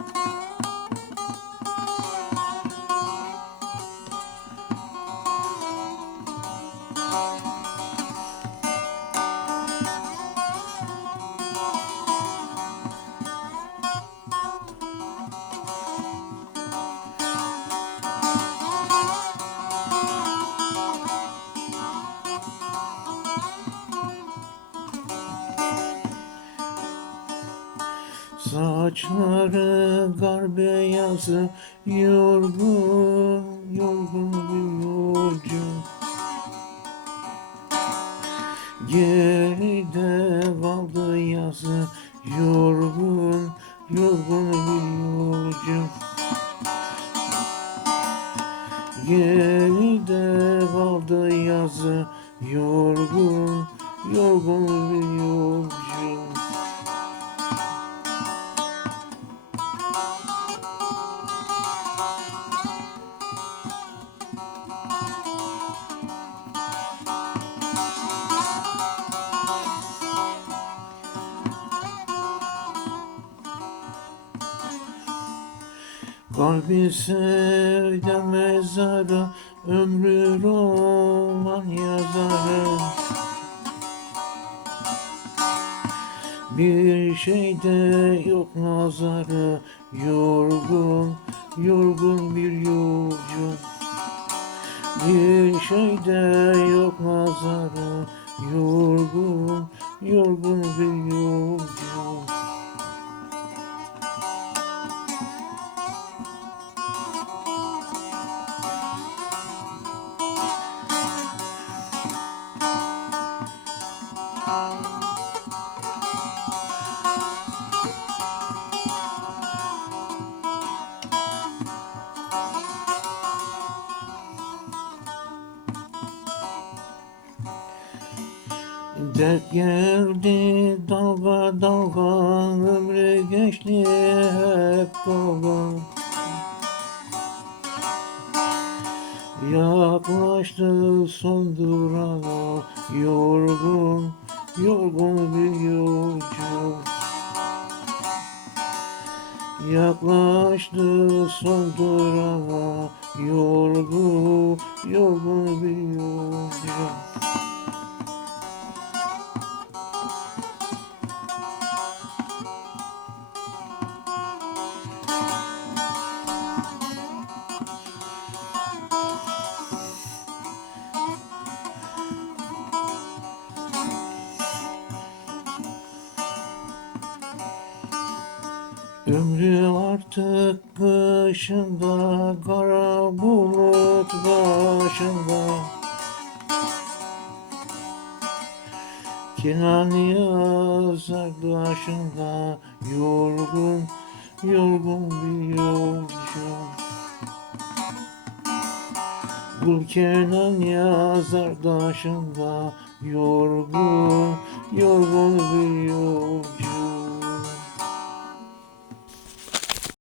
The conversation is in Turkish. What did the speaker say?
Müzik Saçları gar beyazı yorgun, yorgun bir yolcu. Geride kaldı yazı yorgun, yorgun bir yolcu. Geride kaldı yazı yorgun, yorgun bir yolcu Kalbi sevde mezarı Ömrü roman yazarı. Bir şeyde yok nazarı Yorgun, yorgun bir yolcu. Bir şeyde yok nazarı Yorgun, yorgun bir yolcu Dert geldi dalga dalga ömrü geçti hep dalga Yaklaştı son durağa yorgun yorgun bir yolcu. Yaklaştı son durağa yorgun yorgun bir yolcu Ömrü artık kışında Kara bulut başında. Kenan yazar başında Yorgun, yorgun bir yolcu. Kul Kenan yazar başında Yorgun, yorgun bir